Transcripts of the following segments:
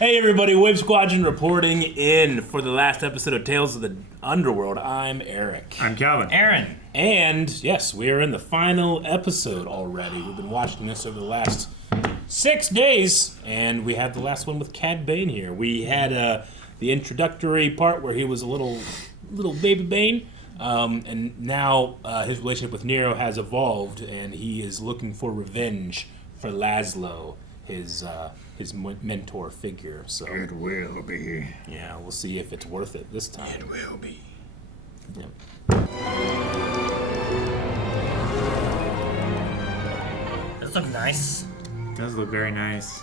Hey everybody, Wave Squadron reporting in for the last episode of Tales of the Underworld. I'm Eric. I'm Calvin. Aaron. And yes, we are in the final episode already. We've been watching this over the last 6 days, and we had the last one with Cad Bane here. We had the introductory part where he was a little baby Bane, and now his relationship with Nero has evolved, and he is looking for revenge for Laszlo, his mentor figure. So It will be. yeah, we'll see if it's worth it this time. It will be. Yep. This looks nice. It does look very nice.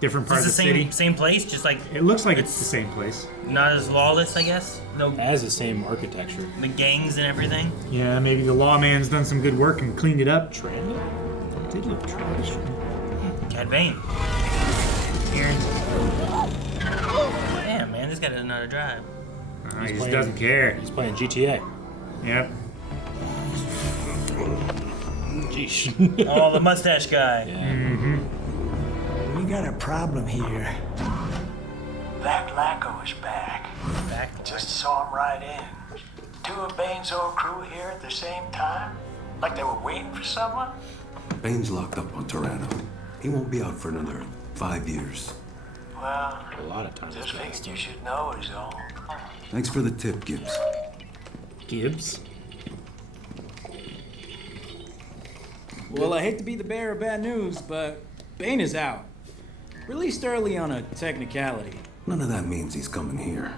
Different part Is of this the the city. same place? Just like It looks like it's the same place. not as lawless, I guess. No, Has the same architecture. the gangs and everything. Yeah, maybe the lawman's done some good work and cleaned it up. Trend? It did look trash. Cad Bane. Aaron. Damn, man, this guy doesn't know how to drive. He just playing- doesn't care. He's playing GTA. Yep. Jeez. Oh, the mustache guy. Yeah. We got a problem here. That Lacko is back. Back. Just saw him ride in. Two of Bane's old crew here at the same time? Like they were waiting for someone? Bane's locked up on Tyranno. He won't be out for another 5 years. Well, A lot of times. just it's figured you bad. should know is all. Thanks for the tip, Gibbs. Gibbs. Well, I hate to be the bearer of bad news, but Bane is out. Released early on a technicality. None of that means he's coming here.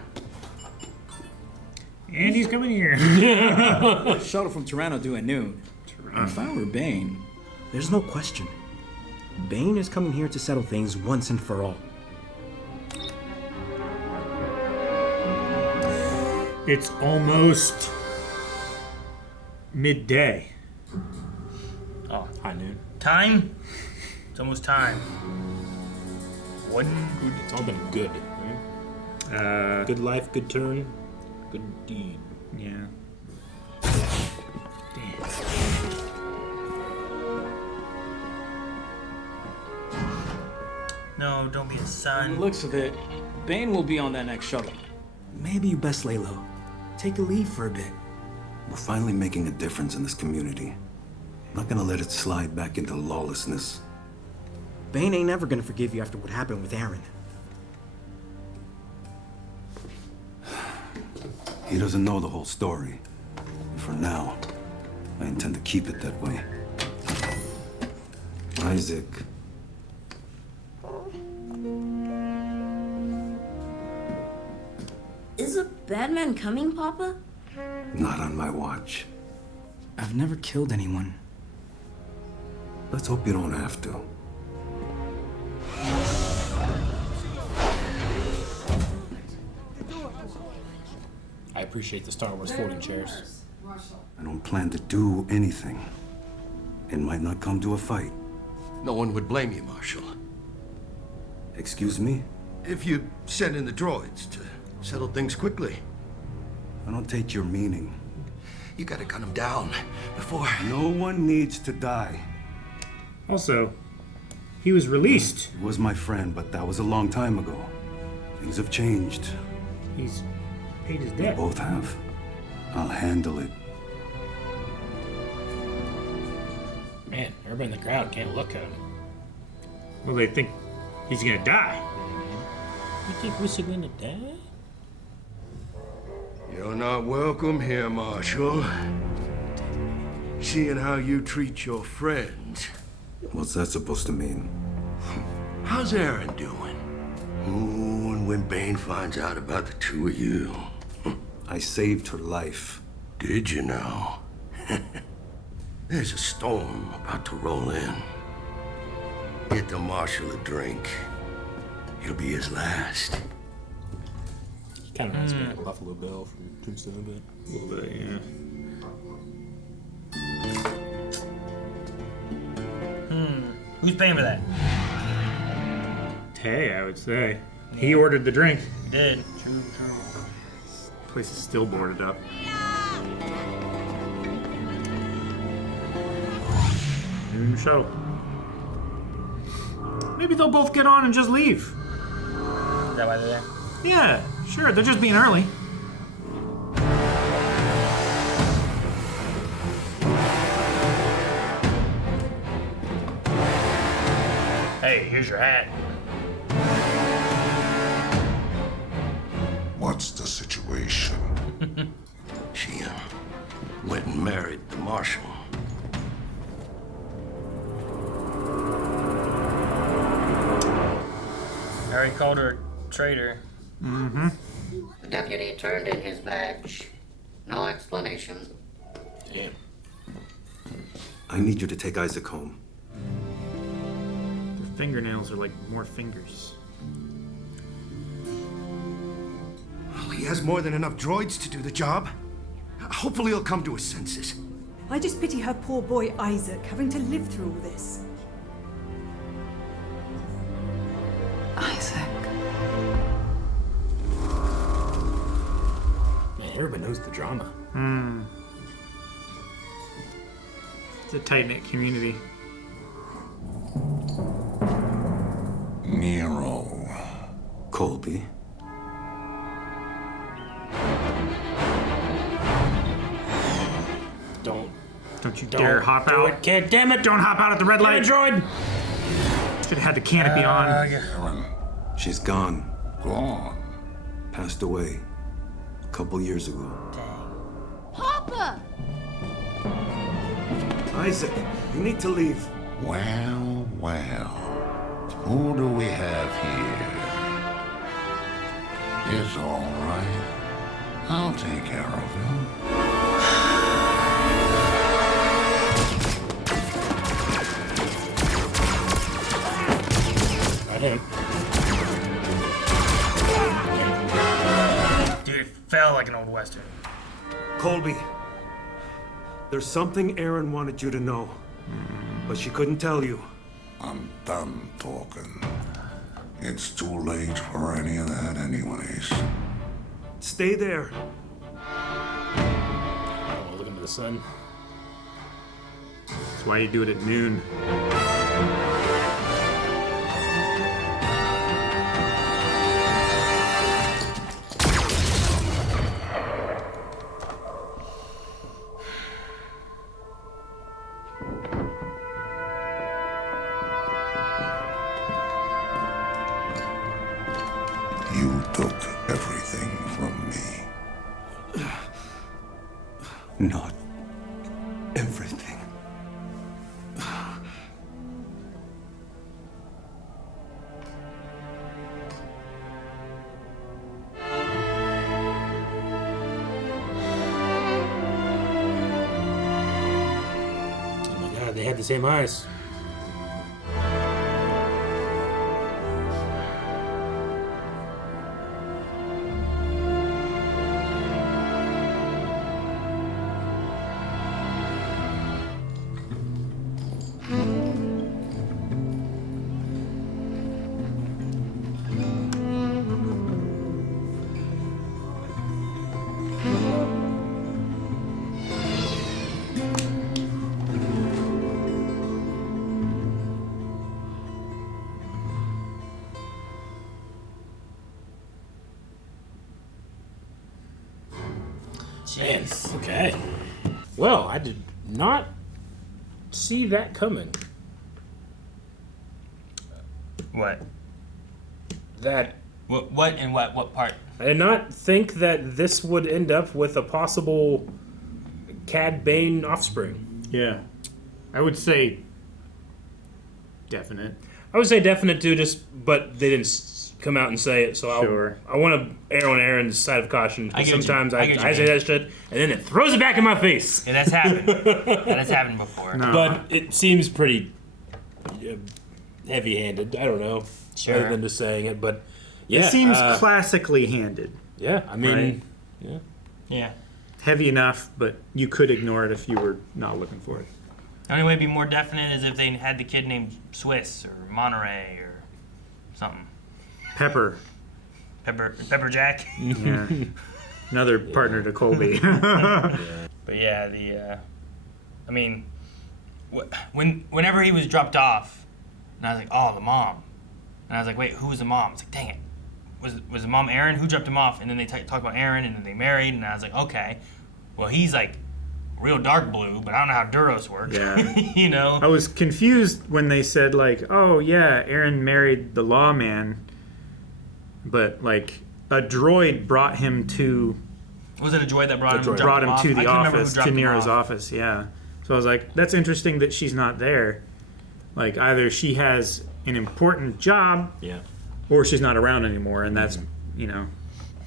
And he's coming here. Shuttle from Toronto due at noon. If I were Bane, There's no question. Bane is coming here to settle things once and for all. It's almost midday. Oh, High noon. time? It's almost time. One good. It's all been good, right? Good life, good turn, good deed. Yeah. Damn. No, don't be a from the son. looks of it, Bane will be on that next shuttle. Maybe you best lay low. Take a leave for a bit. We're finally making a difference in this community. Not gonna let it slide back into lawlessness. Bane ain't ever gonna forgive you after what happened with Aaron. He doesn't know the whole story. For now, I intend to keep it that way. Isaac. Is a bad man coming, Papa? Not on my watch. I've never killed anyone. Let's hope you don't have to. I appreciate the Star Wars folding chairs. I don't plan to do anything. It might not come to a fight. No one would blame you, Marshal. Excuse me? If you send in the droids to settle things quickly. I don't take your meaning. You gotta gun him down before... No one needs to die. Also, he was released. He was my friend, but that was a long time ago. Things have changed. He's paid his We debt. both have. I'll handle it. Man, everybody in the crowd can't look at him. Well, they think he's gonna die. You think we're gonna die? You're not welcome here, Marshal. Seeing how you treat your friends. What's that supposed to mean? How's Aaron doing? Ooh, and when Bane finds out about the two of you. I saved her life. Did you know? There's a storm about to roll in. Get the Marshal a drink. It'll be his last. He kind of reminds me of Buffalo Bill from Tombstone a bit. A little bit, yeah. Who's paying for that? Tay, I would say. He ordered the drink. Did. True, true. Place is still boarded up. New show. Maybe they'll both get on and just leave. that why they're there? Yeah, sure. They're just being early. Hey, here's your hat. What's the situation? She went and married the marshal. I already called her a traitor. The deputy turned in his badge. No explanation. Damn. I need you to take Isaac home. Their fingernails are like more fingers. He has more than enough droids to do the job. Hopefully he'll come to his senses. I just pity her poor boy Isaac having to live through all this. Isaac. Man, everybody knows the drama. It's a tight-knit community. Nero. Colby. Don't you dare hop out. Kid, damn it! Don't hop out at the red light. Droid! Should have had the canopy on. Aaron. She's gone. Gone. Passed away. A couple years ago. Papa! Isaac, you need to leave. Well, well. Who do we have here? It's all right. I'll take care of him. Him. Dude, it felt like an old western. Colby, there's something Erin wanted you to know, but she couldn't tell you. I'm done talking. It's too late for any of that anyways. Stay there. Oh, look into the sun. That's why you do it at noon. You took everything from me. Not everything. Oh my god, they had the same eyes. Man, okay. Well, I did not see that coming. What? That What and what part? I did not think that this would end up with a possible Cad Bane offspring. Yeah. I would say definite. I would say definite too, but they didn't come out and say it, so Sure. I want to err on Aaron's side of caution. I Because get what you- sometimes I get what you I say mean. that shit, and then it throws it back in my face. Yeah, that's happened. That has happened before. No. But it seems pretty heavy-handed. I don't know, Sure. other than just saying it. But yeah, It seems classically handed. yeah. I mean, Right. yeah. Yeah. Heavy enough, but you could ignore it if you were not looking for it. The only way to be more definite is if they had the kid named Swiss or Monterey or something. Pepper. Pepper Jack. Yeah. Another partner to Colby. But yeah, I mean, whenever he was dropped off, and I was like, oh, the mom. And I was like, wait, who was the mom? It's like, dang it. was the mom Aaron? Who dropped him off? And then they talked about Aaron, and then they married, and I was like, okay, well, he's like real dark blue, but I don't know how Duros works. Yeah. You know? I was confused when they said, like, oh, yeah, Aaron married the lawman, but, like, a droid brought him to... Was it a droid that brought him to the office, to Nero's off. office, yeah. So I was like, that's interesting that she's not there. Like, either she has an important job, or she's not around anymore, and that's, you know,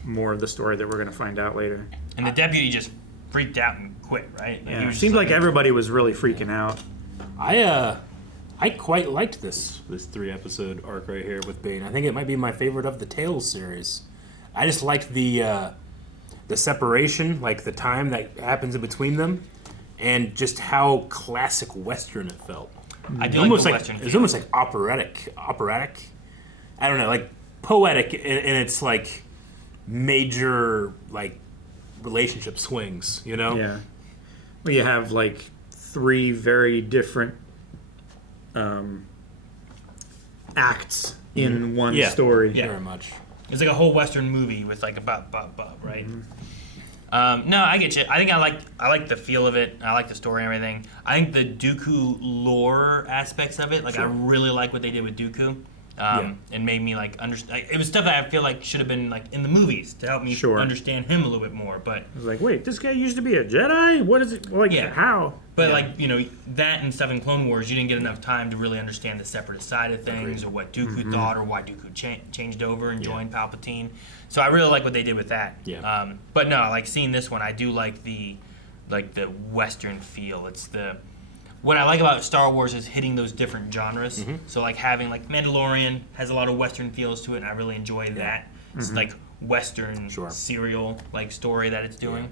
more of the story that we're going to find out later. And the deputy just freaked out and quit, right? Yeah, it seemed like everybody was really freaking out. I quite liked this 3-episode arc right here with Bane. I think it might be my favorite of the Tales series. I just liked the separation, like the time that happens in between them, and just how classic Western it felt. I do like the Western. It was almost like operatic. I don't know, like poetic in its like major like relationship swings. You know? Yeah. Well, you have like 3 very different acts in one story. Yeah. Very much. It's like a whole Western movie with like a bop, right? No, I get you. I think I like the feel of it. I like the story and everything. I think the Dooku lore aspects of it, like I really like what they did with Dooku. And made me like understand. It was stuff that I feel like should have been like in the movies to help me understand him a little bit more. But I was like, wait, this guy used to be a Jedi? What is it like? How? But like, you know, that and stuff in Clone Wars, you didn't get enough time to really understand the separatist side of things, or what Dooku thought, or why Dooku changed over and joined Palpatine. So I really like what they did with that. But no, like seeing this one, I do like the Western feel. It's what I like about Star Wars is hitting those different genres. So like having like Mandalorian has a lot of Western feels to it, and I really enjoy that. It's like Western serial like story that it's doing.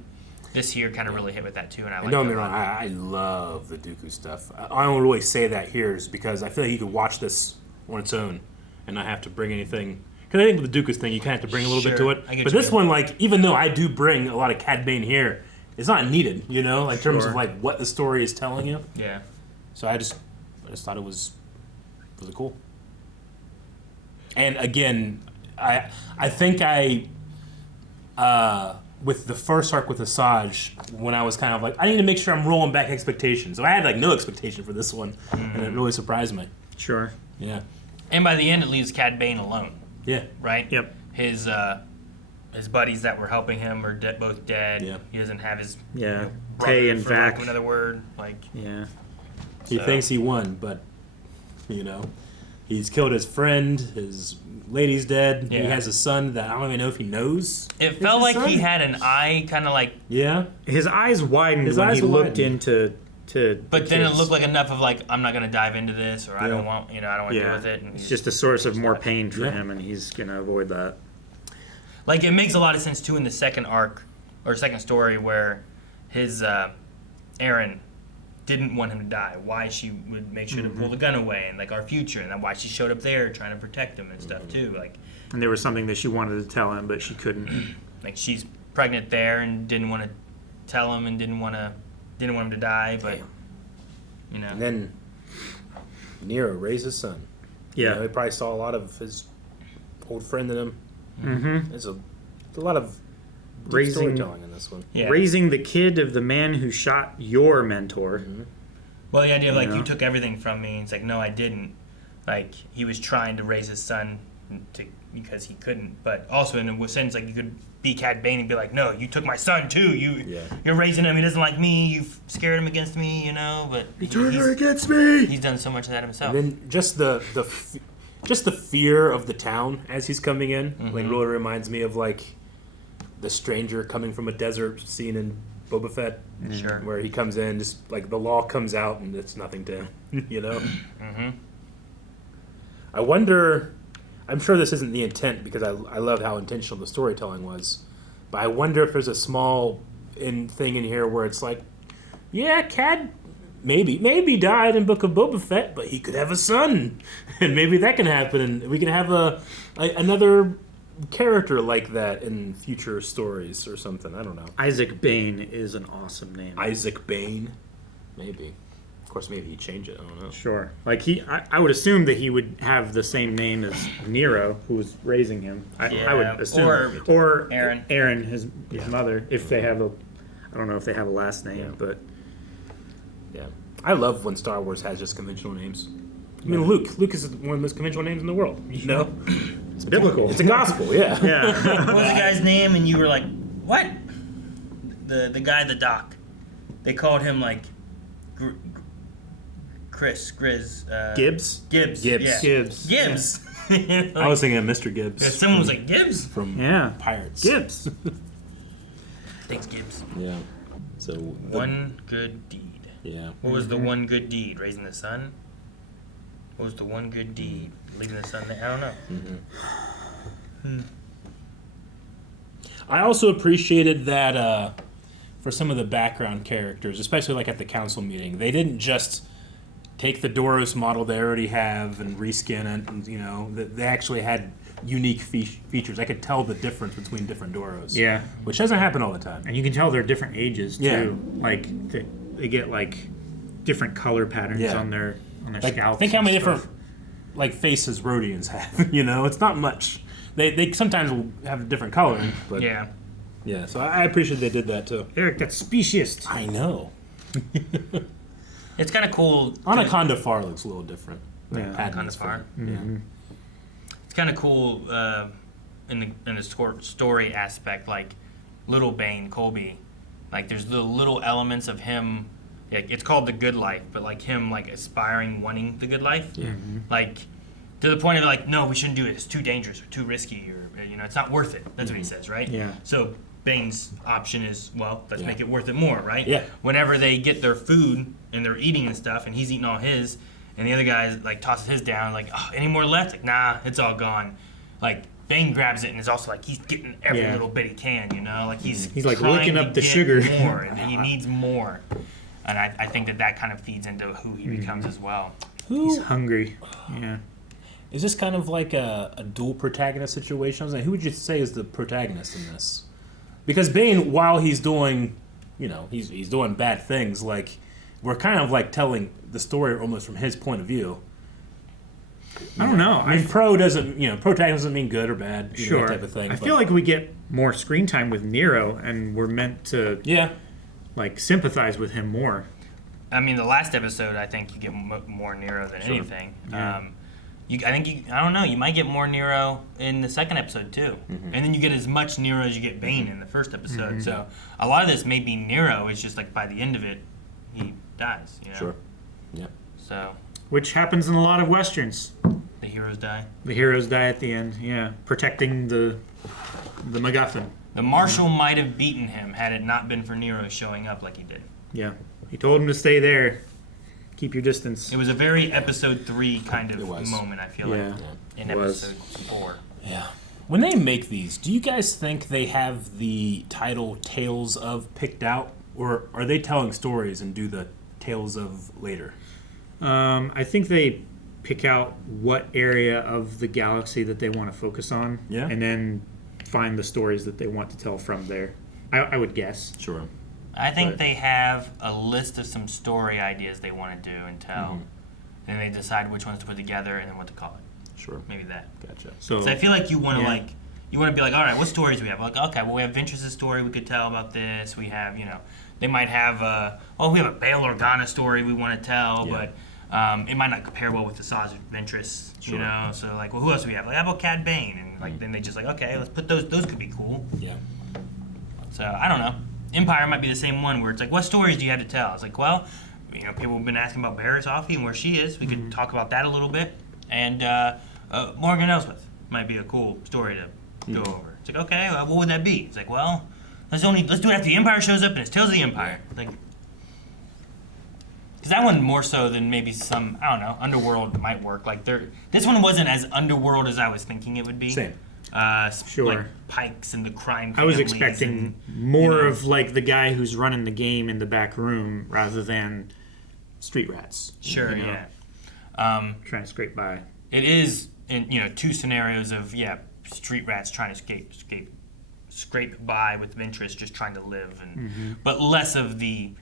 This here kind of really hit with that too, and I like. Don't get me wrong, I love the Dooku stuff. I don't really say that here is because I feel like you could watch this on its own and not have to bring anything. Because I think with the Dooku's thing, you kind of have to bring a little bit to it. But this one, like, even though I do bring a lot of Cad Bane here, it's not needed, you know, like in terms of like what the story is telling you. Yeah. So I just thought it was really cool. And again, I think with the first arc with Asajj, when I was kind of like, I need to make sure I'm rolling back expectations. So I had like no expectation for this one, and it really surprised me. Sure. Yeah. And by the end, it leaves Cad Bane alone. Yeah. Right. Yep. His buddies that were helping him are both dead. Yeah. He doesn't have his pay and for vac. lack of another word. Like He thinks he won, but you know, he's killed his friend. His lady's dead. He has a son that I don't even know if he knows. It felt like he had an eye, kind of like his eyes widened when he looked into. But then it looked like enough of like, I'm not gonna dive into this, or I don't want to deal with it. And it's just a source of more pain for him, and he's gonna avoid that. Like it makes a lot of sense too in the second arc or second story where his Aaron didn't want him to die. Why she would make sure to pull the gun away, and like our future, and then why she showed up there trying to protect him and stuff too. Like, and there was something that she wanted to tell him, but she couldn't. Like she's pregnant there and didn't want to tell him and didn't want him to die, but you know. And then Nero raised his son. Yeah. You know, he probably saw a lot of his old friend in him. There's a lot of deep storytelling in this one. Yeah. Raising the kid of the man who shot your mentor. Well, the idea of like, you took everything from me. It's like, no, I didn't. Like, he was trying to raise his son because he couldn't. But also in a sense, like, you could be Cad Bane and be like, no, you took my son too. You're raising him. He doesn't like me. You've scared him against me, you know. But he turned her against me. He's done so much of that himself. And then just the fear of the town as he's coming in, like, really reminds me of like the stranger coming from a desert scene in Boba Fett. Sure. Where he comes in, just like the law comes out and it's nothing to him, you know? I wonder, I'm sure this isn't the intent because I love how intentional the storytelling was, but I wonder if there's a small thing in here where it's like, yeah, Cad maybe died in Book of Boba Fett, but he could have a son, and maybe that can happen, and we can have another character like that in future stories or something. I don't know. Isaac Bane is an awesome name. Isaac Bane, maybe. course, maybe he'd change it. I don't know. Sure. Like I would assume that he would have the same name as Nero, who was raising him. I would assume, or Aaron, his mother, if they have a. I don't know if they have a last name, but yeah, I love when Star Wars has just conventional names. I mean, Luke is one of the most conventional names in the world. You know, it's biblical. It's a gospel. Yeah. What was the guy's name? And you were like, what? The guy, the doc. They called him like Grizz. Gibbs? Gibbs. Yeah. Gibbs. Like, I was thinking of Mr. Gibbs. Yeah, someone was like, Gibbs? From Pirates. Gibbs. Thanks, Gibbs. Yeah. So one good deed. Yeah. What was the one good deed? Raising the sun? What was the one good deed? Leaving the sun there? I don't know. I also appreciated that for some of the background characters, especially like at the council meeting, they didn't just take the Doros model they already have and reskin it, and you know, they actually had unique features. I could tell the difference between different Doros. Yeah. Which doesn't happen all the time. And you can tell they're different ages too. Yeah. Like they get like different color patterns on their like, scalps. Think how many different like faces Rhodians have. You know, it's not much. They sometimes will have a different coloring, but yeah. So I appreciate they did that too. Eric, that's speciest. I know. It's kind of cool. Anaconda Far looks a little different. Yeah. Anaconda Far. Yeah. It's kind of cool in the story aspect, like little Bane, Colby. Like there's the little elements of him. Like, it's called the good life, but like him, like aspiring, wanting the good life. Yeah. Like to the point of like, no, we shouldn't do it. It's too dangerous or too risky, or you know, it's not worth it. That's what he says, right? Yeah. So Bane's option is, well, let's make it worth it more, right? Yeah. Whenever they get their food and they're eating and stuff, and he's eating all his, and the other guy like tosses his down, like, oh, any more left? Like, nah, it's all gone. Like Bane grabs it and is also like he's getting every little bit he can, you know, like he's like trying licking to up the get sugar. more, and he needs more, and I think that kind of feeds into who he becomes as well. He's hungry. Yeah. Is this kind of like a dual protagonist situation? I was like, who would you say is the protagonist in this? Because Bane, while he's doing, you know, he's doing bad things, like we're kind of like telling the story almost from his point of view. I don't know. I mean, protagonist doesn't mean good or bad, you know, Sure. that type of thing. I feel like we get more screen time with Nero, and we're meant to like sympathize with him more. I mean, the last episode, I think you get more Nero than anything. Yeah. I don't know. You might get more Nero in the second episode too, and then you get as much Nero as you get Bane in the first episode. So a lot of this may be Nero. It's just like by the end of it, he dies. You know? Sure. Yeah. So. Which happens in a lot of westerns. The heroes die. The heroes die at the end. Yeah, protecting the MacGuffin. The marshal might have beaten him had it not been for Nero showing up like he did. Yeah, he told him to stay there. Keep your distance. It was a very episode 3 kind of moment, I feel like, in episode 4. Yeah. When they make these, do you guys think they have the title Tales of picked out? Or are they telling stories and do the Tales of later? I think they pick out what area of the galaxy that they want to focus on. Yeah. And then find the stories that they want to tell from there. I would guess. Sure. I think they have a list of some story ideas they want to do and tell. And they decide which ones to put together and then what to call it. Sure. Maybe that. Gotcha. So I feel like you want to you want to be like, all right, what stories do we have? Like, okay, well, we have Ventress's story we could tell about this. We have, you know, they might have we have a Bail Organa story we want to tell, but it might not compare well with the Saws of Ventress, you know? So, like, well, who else do we have? Like, how about Cad Bane? And, like, then they just like, okay, let's put those could be cool. Yeah. So, I don't know. Empire might be the same one where it's like, what stories do you have to tell? It's like, well, you know, people have been asking about Barriss Offee and where she is. We could talk about that a little bit. And Morgan Elsbeth might be a cool story to go over. It's like, okay, well, what would that be? It's like, well, let's do it after the Empire shows up and it's Tales of the Empire. Like, because that one more so than maybe some, I don't know, Underworld might work. Like, this one wasn't as Underworld as I was thinking it would be. Same. Sure. Like Pikes and the crime I was families expecting and, more of like the guy who's running the game in the back room rather than street rats. Sure, you know, trying to scrape by. It is, in, you know, 2 scenarios of, street rats trying to scrape by with Ventress, just trying to live, and but less of the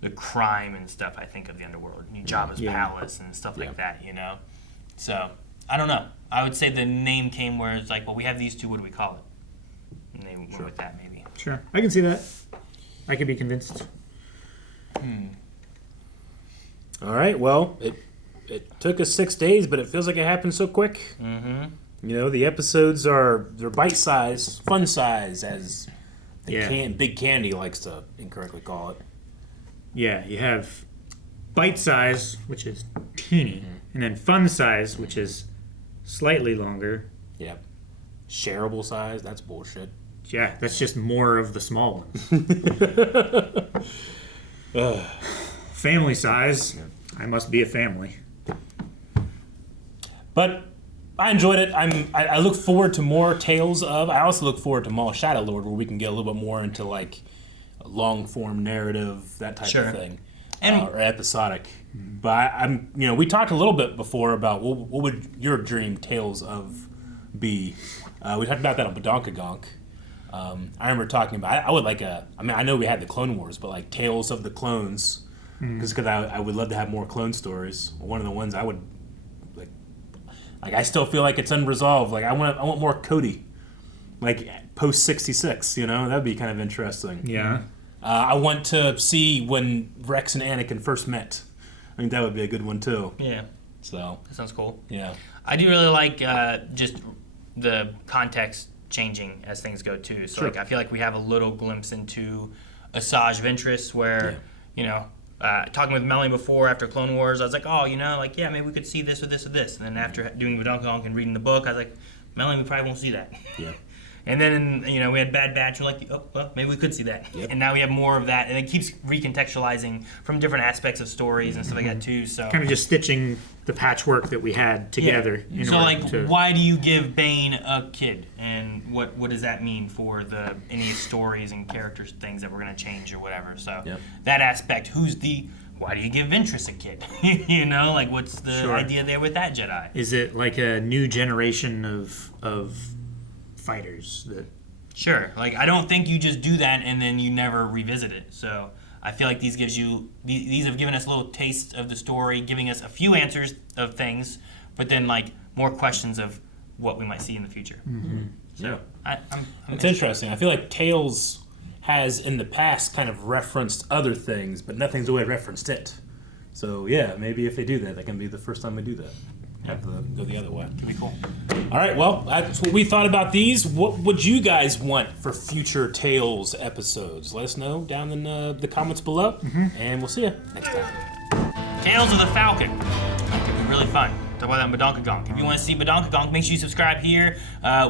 the crime and stuff. I think of the Underworld, Jabba's palace and stuff like that. So I don't know. I would say the name came where it's like, well, we have these two. What do we call it? And they went with that maybe. Sure, I can see that. I could be convinced. All right. Well, it took us 6 days, but it feels like it happened so quick. Mm-hmm. The episodes they're bite size, fun size, as Big Candy likes to incorrectly call it. Yeah, you have bite size, which is teeny, and then fun size, which is slightly longer. Yep. Shareable size, that's bullshit. Yeah, that's just more of the small ones. Family size, I must be a family. But I enjoyed it. I look forward to more Tales of. I also look forward to Maul Shadow Lord, where we can get a little bit more into like a long form narrative, that type of thing, or episodic. But we talked a little bit before about what would your dream Tales of be. We talked about that on Badonkagonk. I remember talking about. I would like I know we had the Clone Wars, but like Tales of the Clones, because I would love to have more clone stories. One of the ones I would like I still feel like it's unresolved. Like I want more Cody, like post 66. That'd be kind of interesting. Yeah. I want to see when Rex and Anakin first met. I think that would be a good one too. Yeah. So that sounds cool. Yeah. I do really like just the context changing as things go too. So like I feel like we have a little glimpse into Asajj Ventress where talking with Melanie before after Clone Wars, I was like, maybe we could see this or this or this. And then after doing Badonkagonk and reading the book, I was like, Melanie, we probably won't see that. Yeah. And then we had Bad Batch. We're like, oh, well, maybe we could see that. Yep. And now we have more of that, and it keeps recontextualizing from different aspects of stories and stuff like that too. So kind of just stitching the patchwork that we had together. So why do you give Bane a kid, and what does that mean for any stories and characters, things that we're gonna change or whatever? So that aspect, why do you give Ventress a kid? What's the idea there with that Jedi? Is it like a new generation of fighters that? Sure. I don't think you just do that and then you never revisit it. So I feel like these have given us a little taste of the story, giving us a few answers of things, but then more questions of what we might see in the future. Mm-hmm. So it's interesting. I feel like Tales has in the past kind of referenced other things, but nothing's really referenced it. So yeah, maybe if they do that can be the first time we do that. Have to go the other way. That'd be cool. All right, well, that's what we thought about these. What would you guys want for future Tales episodes? Let us know down in the comments below, and we'll see you next time. Tales of the Falcon. It'd be really fun. Talk about that in Badonkagonk. If you want to see Badonkagonk, make sure you subscribe here.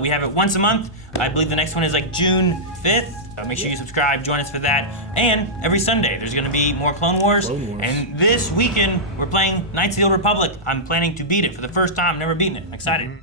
We have it once a month. I believe the next one is June 5th. Make sure you subscribe, join us for that. And every Sunday, there's going to be more Clone Wars. And this weekend, we're playing Knights of the Old Republic. I'm planning to beat it for the first time. Never beaten it. I'm excited.